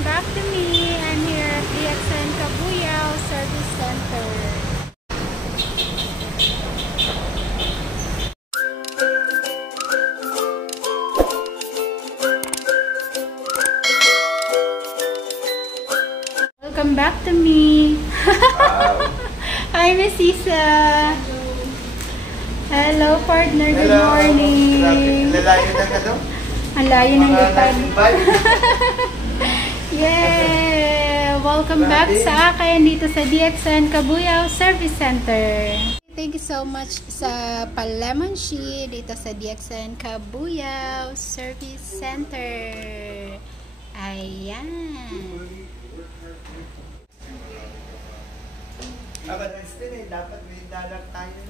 welcome back to me. I'm here at DXN Cabuyao Service Center. Welcome back to me. Hi, Miss Isa. Hello, partner. Good morning. Lalayo na ka daw? Ang layo ng lipad. Yeah! Welcome back sa akin dito sa DXN Cabuyao Service Center. Thank you so much sa Palamansi dito sa DXN Cabuyao Service Center. Ayan. Dapat may dalag tayo.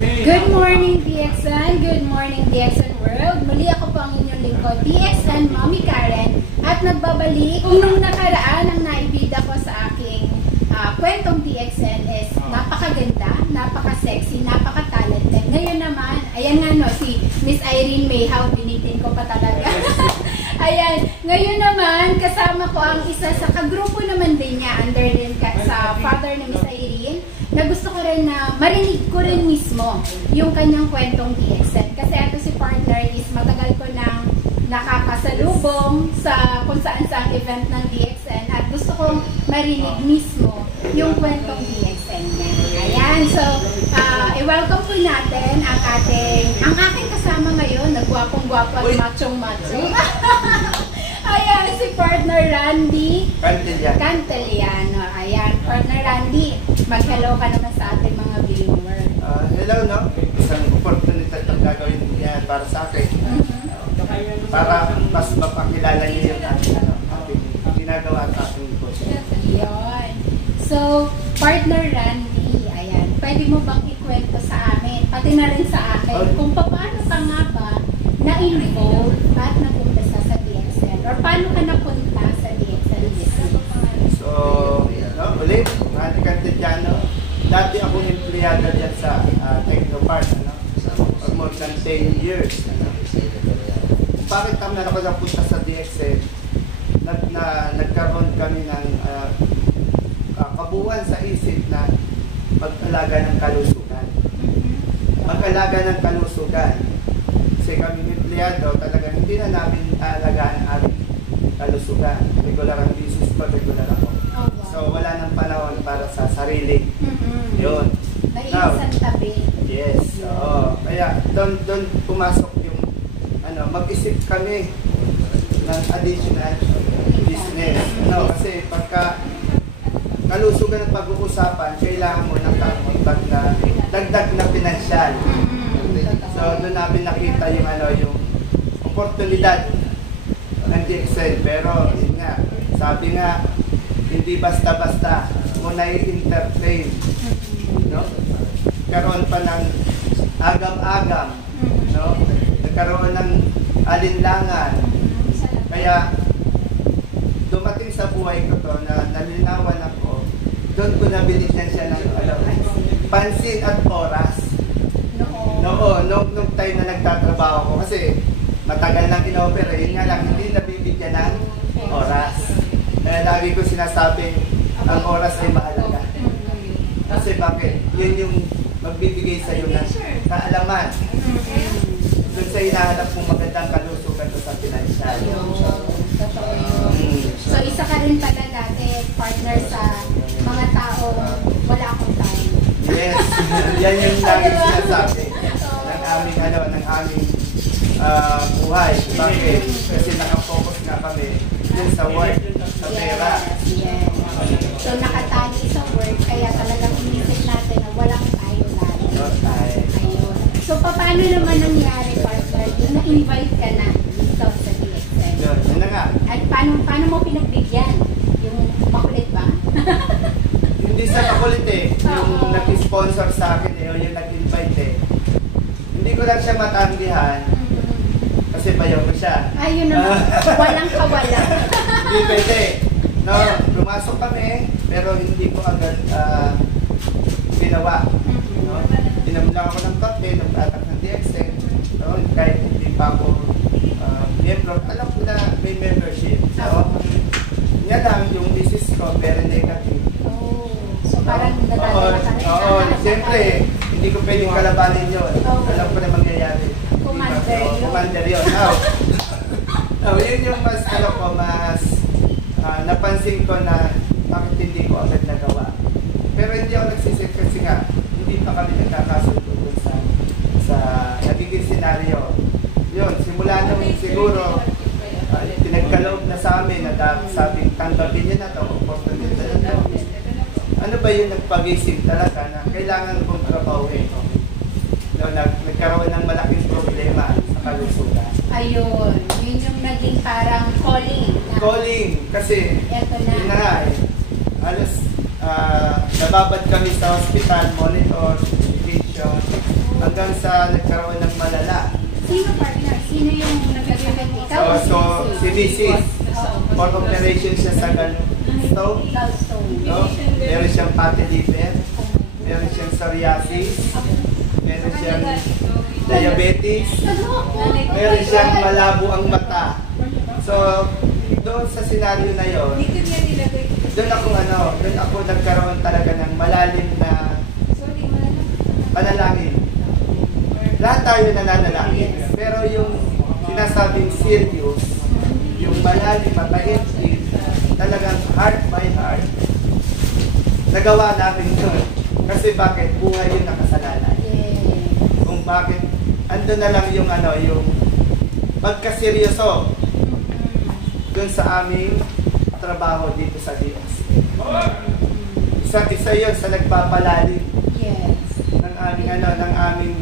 Good morning, DXN! Good morning, DXN World! Muli ako po ang inyong lingkod, DXN Mommy Karen, at nagbabalik kung nung nakaraan ang naibida ko sa aking kwentong DXN is napakaganda, napaka-sexy, napaka-talented. Ngayon naman, ayan nga no, si Miss Irene Mayhaw, binitin ko pa talaga. Ayan, ngayon naman, kasama ko ang isa sa kagrupo naman din niya, under din sa father ni Miss Irene, na gusto ko rin na marinig ko rin mismo yung kanyang kwentong DXN. Kasi ito si partner is matagal ko nang nakakasalubong sa kung saan sa event ng DXN at gusto kong marinig mismo yung kwentong DXN niya. Ayan, so i-welcome po natin ang aking kasama ngayon, nagwapong-gwapo at machong-macho. Ayan, si partner Randy Canteliano. Ayan, partner Randy, mag-hello ka naman sa ating mga viewer. Hello, no? Isang oportunidad ang gagawin niya para sa akin. Para mas mapakilala niyo yung ating ginagawa at ating negosyo. Yun. So, partner Randy, ayan, pwede mo bang ikwento sa amin, pati na rin sa akin, kung paano ka nga ba na-involve at napunta sa DXN? Or paano ka napunta sa DXN? So, ulit, mga Canteliano, dati akong empleyado dyan sa Technopark, for more than 10 years. Bakit naman ako napunta sa DXN? Nagkaroon kami ng kabuuan sa isip na mag-alaga ng kalusugan. Mag-alaga ng kalusugan. Kasi kami empleyado, talaga hindi na namin aalagaan ang aming kalusugan. Regular ang business ko, regular ako. So wala nang panahon para sa sarili. Yun. Naiisang tabi. Yes. Kaya doon pumasok yung mag-isip kami ng additional business. Kasi pagka kalusugan ng pag-uusapan, kailangan mo ng dagdag na pinansyal. So doon namin nakita yung oportunidad ng DXN. Pero yun nga, sabi nga, hindi basta-basta mo na-entertain. No? Karoon pa ng agam-agam. No? Nagkaroon ng alinlangan. Kaya dumating sa buhay ko to na nalinawan ako, doon ko nabilisyan siya ng pansin at oras. Nung time na nagtatrabaho ko, kasi matagal lang in-opera, yun nga lang, hindi nabibigyan ng oras. Kaya lagi ko sinasabi, ang oras ay mahalaga. Kasi bakit? Yun yung magbibigay sa iyo ng kaalaman. Doon sa hinahanap mong magandang kalusugan ko sa financial. So isa ka rin pala dati partner sa mga tao wala akong time. Yes, yan yung lagi sinasabi ng aming buhay. Bakit? Kasi nakafocus nga kami dun sa work, sa pera. Yes. So nakatali sa work, kaya talagang inisip natin na walang tayo lalo. Ayun. So paano naman nangyari partner? Na-invite ka na dito sa DXN. Yun na nga. At paano mo pinagbigyan? Yung makulit ba? Hindi sa makulit yung nag-sponsor sa akin o yung nag-invite Hindi ko lang siya matanggihan. Kasi bayaw ko siya. Ayun naman. Walang kawala. Hindi pwede. Pumasok kami, pero hindi ko agad ginawa. Inom lang ako ng kape, nag-atak ng DXN. Kahit hindi pa ako miyembro, alam ko na may membership. So, nga lang, yung misis ko, very negative. Oh. So parang nadadala ka rin. Oo, siyempre, hindi ko pwedeng kalabanin yun. Alam ko na mangyayari. Commander Oo, yun. commander yun. Yun yung mas, napansin ko na bakit hindi ko agad nagawa. Pero hindi ako nagsisip kasi nga, hindi pa kami nagkakasundo dun sa nagiging senaryo. Yun, simula nung siguro, pinagkaloob na sa amin na sabing tanggapin niya na ito, opportunity na ito. Ano ba yung nagpag-isip talaga na kailangan kong trabahuin? No, nagkaroon ng malaking problema sa kalusugan. Ayun, yun yung naging parang calling. Calling, kasi Eto na. yun na nga eh. Halos nababad kami sa hospital, monitor, medication, hanggang sa nagkaroon ng malala. Sino partner? Sino yung nagkasakit? Ikaw? So si Mrs. For operation siya sa gallstone. Gallstone. No? Meron siyang fatty liver, meron siyang psoriasis, meron siyang diabetes, meron siyang malabo ang mata. So, doon sa senaryo na yon, doon ako nagkaroon talaga ng malalim na panalangin. Lahat tayo nananalangin, pero yung sinasabing serious, yung malalim at maintindi, talagang heart by heart, nagawa natin yun. Kasi bakit? Buhay yung nakasalalay. Kung bakit, ando na lang yung yung pagkaseryoso dun sa aming trabaho dito sa DS. Isa yun sa nagpapalalim ng aming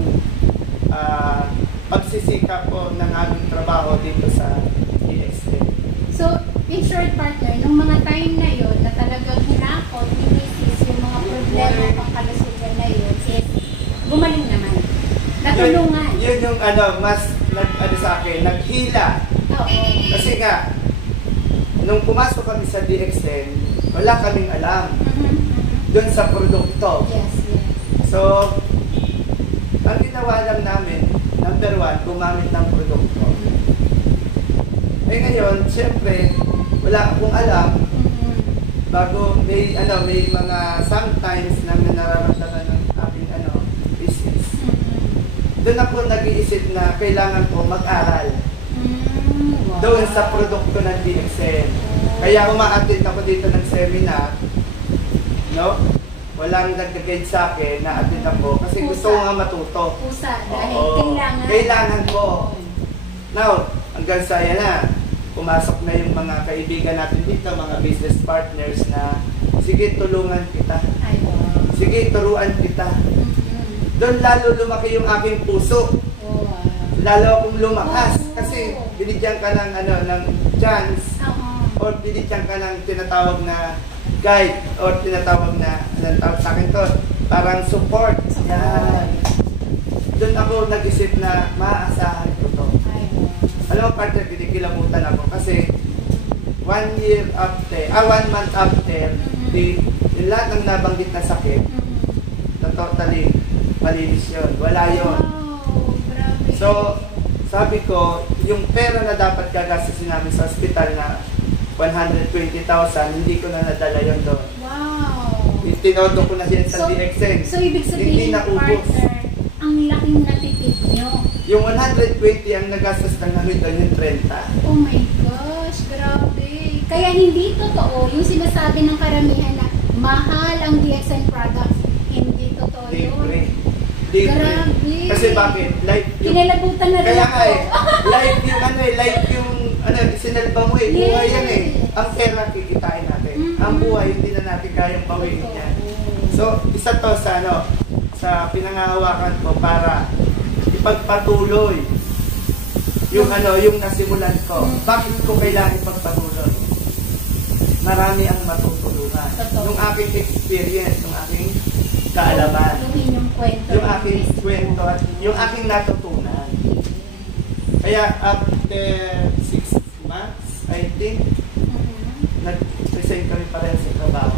pagsisikap po ng aming trabaho dito sa DXN. So, in short partner, nung mga time na yun, na talagang hinakot, inisis yung mga problema pang kalusugan na yun, is gumaling naman. Natulungan. Yun yung mas sa akin, naghila. Oo. Kasi nga, nung pumasok kami sa DXN, wala kaming alam doon sa produkto. Yes. So, ang ginawa lang namin, number one, gumamit ng produkto. Ngayon, siyempre, wala akong alam, bago may mga sometimes na nararamdaman ng aking business. Doon ako nag-iisip na kailangan ko mag-aral. Doon sa produkto ng DXN. Kaya umaattend ako dito ng seminar, no? Walang nag-guide sa akin na attend ako kasi gusto ko nga matuto. Pusa, dahil kailangan ko. Now, hanggang sa yan na, pumasok na yung mga kaibigan natin dito, mga business partners na, sige, tulungan kita. Sige, turuan kita. Doon lalo lumaki yung aking puso. Lalo akong lumakas kasi binigyan ka ng chance or binigyan ka ng tinatawag na guide or tinatawag na tawag sa akin to, parang support. Yan. Doon ako nag-isip na maaasahan ko to. Alam mo, partner, kinikilabutan ako kasi 1 month after, yung lahat ng nabanggit na sakit, na totally malinis yun. Wala yun. So, sabi ko, yung pera na dapat gagastusin namin sa hospital na 120,000, hindi ko na nadala yun doon. Wow! Tinodo ko na yan sa DXN. So, ibig sabihin, partner, ang laking natipid nyo. Yung 120 ang nagastos na namin doon, yung 30. Oh my gosh, grabe. Kaya hindi totoo yung sinasabi ng karamihan na mahal ang DXN products. Hindi totoo yun. Libre. Kasi bakit? Life yung... Kinalabutan na rin kaya ako. nga life yung life yung sinalba mo buhay yan Ang pera kikitain natin. Ang buhay hindi na natin kayang bawiin yan. So, isa to sa pinangahawakan ko para ipagpatuloy yung yung nasimulan ko. Bakit ko kailangan ipagpatuloy? Marami ang matutulungan. Yung aking experience, yung aking kaalaman. Yung aking kwento at yung aking natutunan. Kaya after 6 months, I think, nag-resign kami pa rin sa trabaho.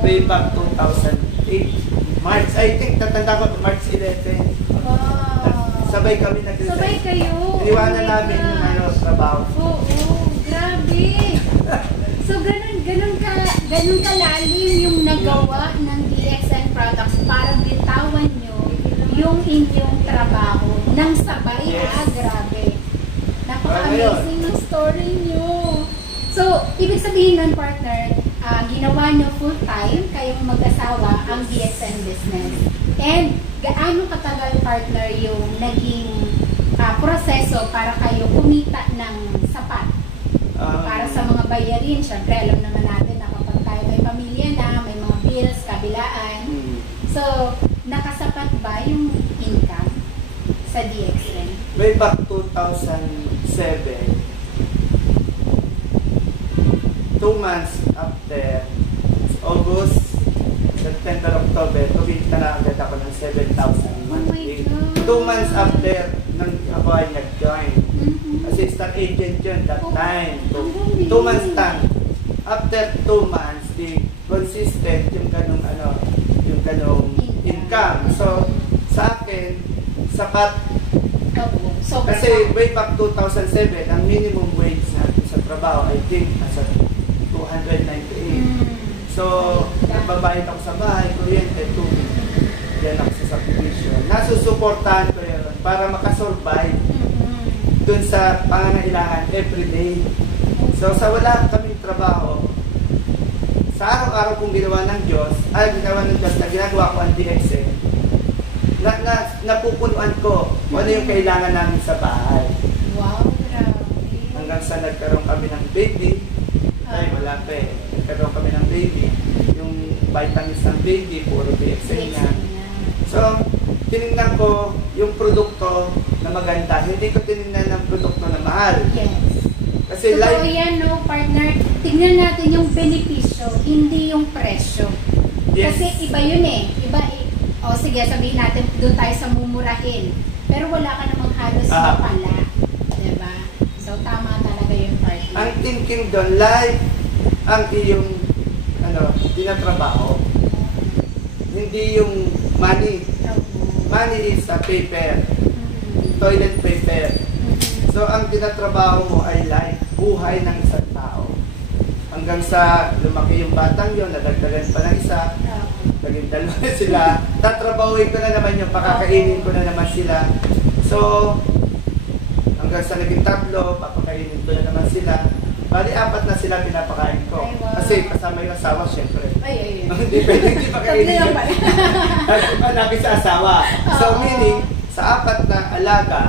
Way back 2008. March, I think, tatanda ko, March 11. Wow. Sa Sabay kami nag-resign. Sabay kayo. Iniwanan Oh my namin yung gosh. trabaho. Oo, grabe. So, ganun kalalim yung nagawa ng DXN Products para bitawan nyo yung inyong trabaho nang sabay. Yes. Grabe. Napaka-amazing ng story nyo. So, ibig sabihin nun, partner, ginawa nyo full-time, kayong mag-asawa, ang DXN business. And, gaano katagal, partner, yung naging proseso para kayo kumita ng sapat? Para sa mga bayarin, syempre, alam naman natin na kapag tayo may pamilya na, may mga bills, kabilaan. So, nakasapat ba yung income sa DXN? Way back 2007, 2 months after August, September, October, kumita na agad ako ng 7,000 monthly. God. 2 months after nang ako ay nag-join. Assistant agent yun that time. 2 months lang. After 2 months, di consistent yung ganong income. So, sa akin, sapat. So, Kasi way back 2007, ang minimum wage natin sa trabaho, I think, nasa 298. So, nagbabayad ako sa bahay, kuryente, tubig. Yan ako sa subdivision. Nasusuportahan ko yun para makasurvive dun sa pangangailangan everyday. So, sa wala kaming trabaho, sa araw-araw kong ginawa ng Diyos na ginagawa ko ang DXN, napupunuan ko kung ano yung kailangan namin sa bahay. Wow, grabe. Hanggang sa nagkaroon kami ng baby, ay wala pa eh. Nagkaroon kami ng baby. Yung vitamins ng baby, puro DXN niya. So, tinignan ko yung produkto na maganda. Hindi ko tinignan ng produkto na mahal. Yes. Kasi Totoo yan, no, partner. Tignan natin yung benepisyo, hindi yung presyo. Yes. Kasi iba yun eh. O sige, sabihin natin, doon tayo sa mumurahin. Pero wala ka namang halos pala. Diba? So, tama talaga yung partner. ang thinking doon, life ang iyong tinatrabaho. Hindi yung money. Money is a paper. Toilet paper. So, ang tinatrabaho mo ay life, buhay ng isang tao. Hanggang sa lumaki yung batang yun, nadagdagan pa ng isa, naging dalawa na sila, tatrabahuin ko na naman yung pakakainin ko na naman sila. So, hanggang sa naging 3, papakainin ko na naman sila. Bali, 4 na sila pinapakain ko. Kasi kasama yung asawa, syempre. Ay. Hindi pwede hindi pakainin yun. Hanapin sa asawa. So, meaning, sa 4 na alaga,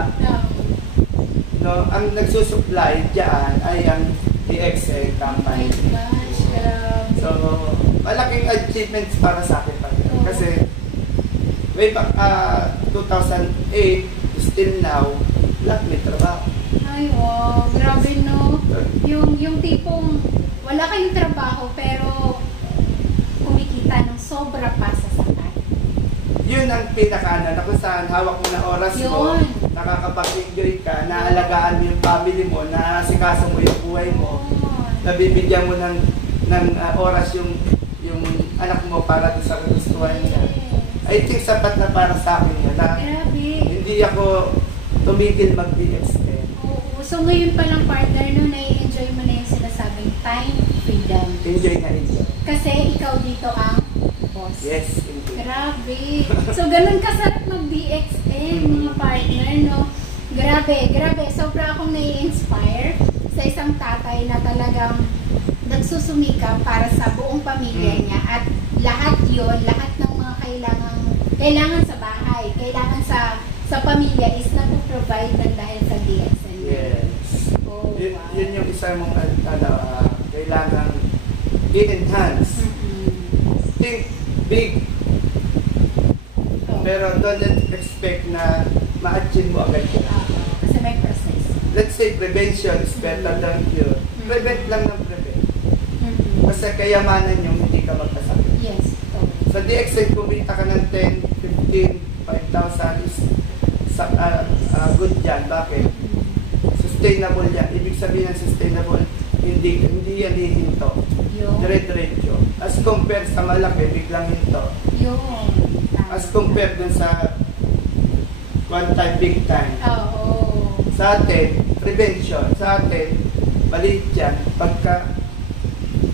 no, ang nagsusupply dyan ay ang DXN company. Oh my gosh, So, malaking achievements para sa akin. Kasi, way back 2008, still now, lahat may trabaho. Ay, wow. Grabe, no? Yung tipong wala kayong trabaho pero kumikita ng sobra pa sa sakat. Yun ang pinaka na kung saan hawak mo na oras mo, Yun. nakakapag-enjoy ka, naalagaan mo yung family mo, naasikaso mo yung buhay mo, nabibigyan mo ng oras yung anak mo para sa kagustuhan niya. I think sapat na para sa akin yun na Grabe. hindi ako tumigil mag-DXN. Oo. So ngayon pa lang, partner, no, nai-enjoy mo na yung sinasabing time freedom. Enjoy na enjoy. Kasi ikaw dito ang boss. Yes, enjoy. Grabe. So ganun kasarap mag-DXN, mga partner, no? Grabe. Sobra akong nai-inspire sa isang tatay na talagang nagsusumikap para sa buong pamilya niya at lahat ng mga kailangan sa bahay, kailangan sa pamilya is na-provide ng dahil sa DXN. Yes. Oh, Yun, wow. yun yung isa mong kailangan i-enhance. Think big. Oh. Pero don't expect na ma-achieve mo agad yun. Kasi may process. Let's say prevention is better than cure. Prevent lang ng prevent. Kasi kayamanan yung hindi ka magkasakit. Yes. Sa DXN, kumita ka ng 10, 15, 5,000 is good yan. Bakit? Sustainable yan. Ibig sabihin ng sustainable, hindi yan hihinto. Dire-diretso. As compared sa malaki, biglang hinto. Yun. As compared dun sa one time, big time. Oo. Sa atin, prevention. Sa atin, maliit yan. Pagka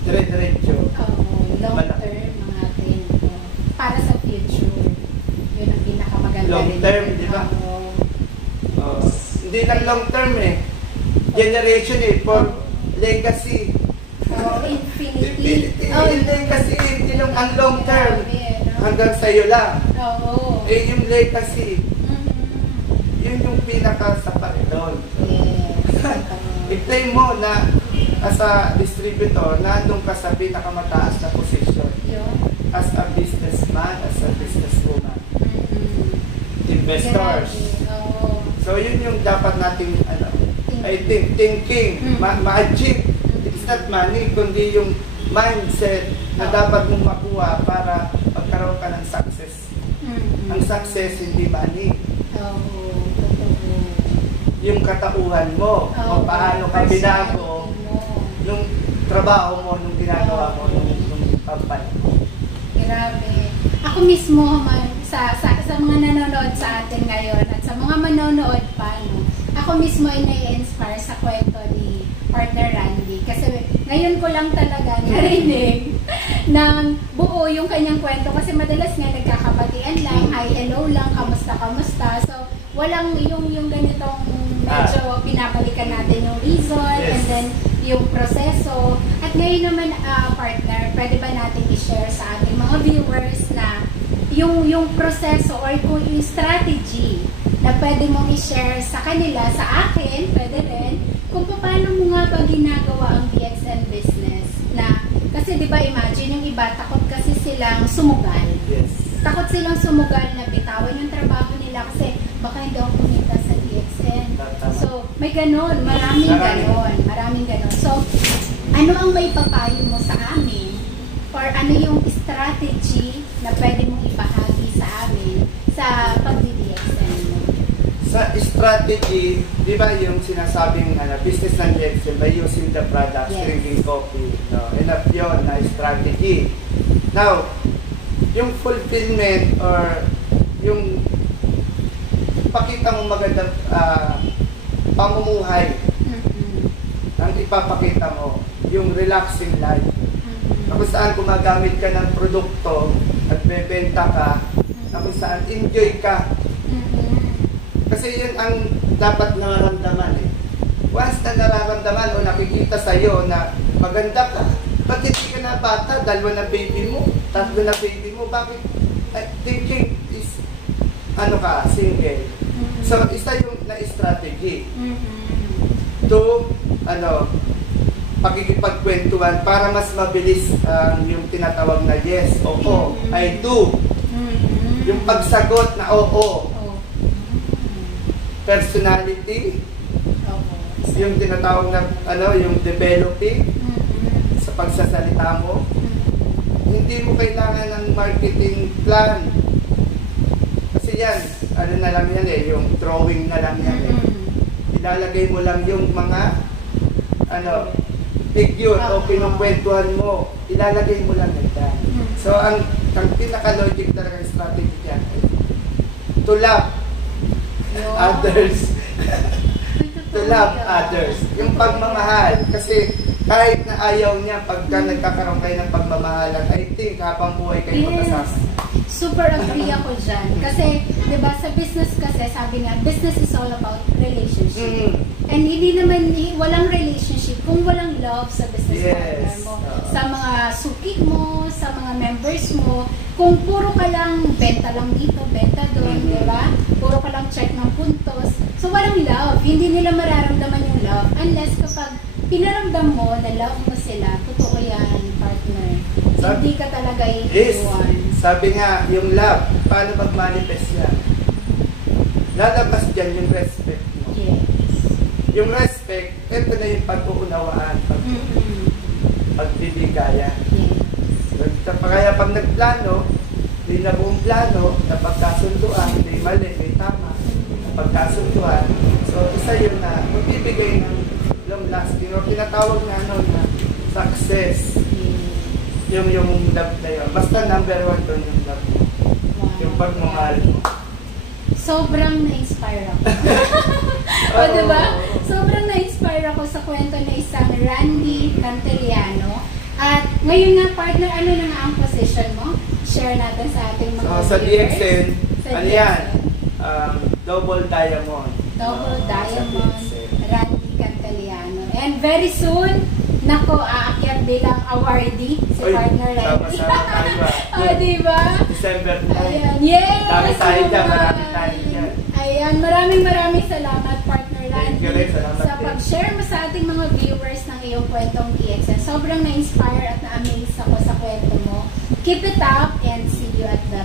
dire-diretso. Oo. Long term ang atin. Para sa future. Yun ang pinakamaganda. Long term, di ba? Oo. Hindi lang long term eh. Generation eh. For legacy. Oo, infinity. Hindi legacy. Hindi lang ang long term. Grabe, no? Hanggang sa'yo lang. Oo. Eh, yung legacy. Mhm. Yun yung pinaka-sapat doon. Yes. I-claim mo na as a distributor, nandun ka sa pinakamataas na position. Yun. As a businessman, as a businesswoman. Mhm. Investors. Grabe, oo. So, yun yung dapat nating, I think, thinking, ma-achieve. It's not money, kundi yung mindset na dapat mong makuha para magkaroon ka ng success. Mhm. Ang success, hindi money. Oo, totoo. Yung katauhan mo, kung paano ka binago, nung trabaho mo, nung ginagawa mo, nung pampay mo. Grabe. Ako mismo, sa mga nanonood sa atin ngayon at sa mga manonood pa, no, ako mismo ay nai-inspire sa kwento ni partner Randy. Kasi ngayon ko lang talaga narinig ng buo yung kanyang kwento. Kasi madalas nga nagkakabatian lang, hi, hello lang, kamusta, kamusta. So, walang yung ganitong medyo pinabalikan natin yung reason and then yung proseso. At ngayon naman, partner, pwede ba natin i-share sa ating mga viewers na yung proseso or yung strategy na pwede mong i-share sa kanila, sa akin, pwede rin, kung paano mo nga ba ginagawa ang DXN business na, kasi di ba imagine yung iba, takot kasi silang sumugal. Yes. Takot silang sumugal na bitawan yung trabaho nila kasi baka hindi ako kumita sa DXN. So, may ganon, maraming ganon. So, ano ang may papayo mo sa amin? Or ano yung strategy na pwede mong ibahagi sa amin sa pag-DXN mo? Sa strategy, di ba yung sinasabing business ng DXN by using the products, drinking coffee, no? Enough yun na strategy. Now, yung fulfillment or yung pakita mo magandang pamumuhay ang ipapakita mo, yung relaxing life. Kung saan gumagamit ka ng produkto at bebenta ka, kung saan enjoy ka. Kasi yun ang dapat nararamdaman eh. Once na nararamdaman o nakikita sa'yo na maganda ka, bakit hindi ka na bata? Dalawa na baby mo, tatlo na baby mo, bakit? Thinking is, single. So, isa yung na-strategy. To, pakikipagkwentuhan para mas mabilis yung tinatawag na yes, oo, I do. Yung pagsagot na oo. Personality, yung tinatawag na yung developing sa pagsasalita mo. Hindi mo kailangan ng marketing plan. Kasi yan, na lang yan eh, yung drawing na lang yan eh. Ilalagay mo lang yung mga figure o pinukwentuhan mo. Ilalagay mo lang yan. So, ang pinaka-logic talaga strategy yan ay to love others. To love others. Yung pagmamahal. Kasi kahit na ayaw niya, pagka nagkakaroon kayo ng pagmamahalan, I think habang buhay kayo magkasama. Super agree ako dyan. Kasi, di ba, sa business kasi, sabi nga, business is all about relationship. And hindi naman, walang relationship kung walang love sa business partner mo. Sa mga suki mo, sa mga members mo, kung puro ka lang, benta lang dito, benta doon, di ba? Puro ka lang check ng puntos. So, walang love. Hindi nila mararamdaman yung love unless kapag pinaramdam mo na love mo sila, totoo yan, partner. Hindi ka talaga iiwan. Sabi nga, yung love, paano mag-manifest yan? Lalabas dyan yung respect mo. Yes. Yung respect, ito na yung pag-uunawaan, pagbibigayan. Yes. Kaya pag nagplano, may nabuong plano, napagkasunduan, may mali, may tama, napagkasunduan. So, isa yun na magbibigay ng long lasting o tinatawag na na success. Yung love na yun. Basta number one doon yung love. Yung pagmamahal mo. sobrang na-inspire ako. O, diba? Sobrang na-inspire ako sa kwento na isang Randy Cantillano. At ngayon nga, partner, ano na nga ang position mo? Share natin sa ating mga So, sa DXN, ano yan? DXN. Double diamond. Double Sa Diamond, DXN. Randy Cantillano. And very soon, nako, aakyat bilang awardee si Uy, partner Randy. sama-sama tayo ba? O, diba? December 9. Ayan, yes! Dami tayo dyan, naman. marami tayo dyan. Ayan, maraming salamat, partner Thank you, Randy, Ray. Salamat sa din. pag-share mo sa ating mga viewers ng iyong kwentong DXN. Sobrang na-inspire at na-amaze ako sa kwento mo. Keep it up and see you at the